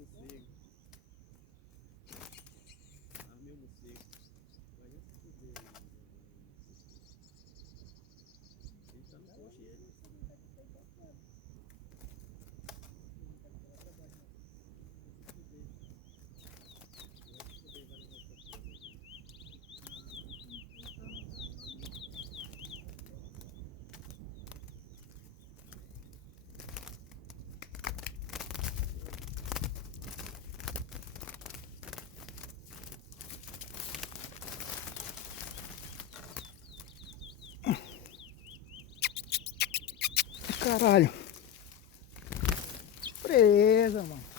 morcego. Armei o morcego. Vai já se fuder aí. Ele tá no poste ele. Caralho. Presa, mano.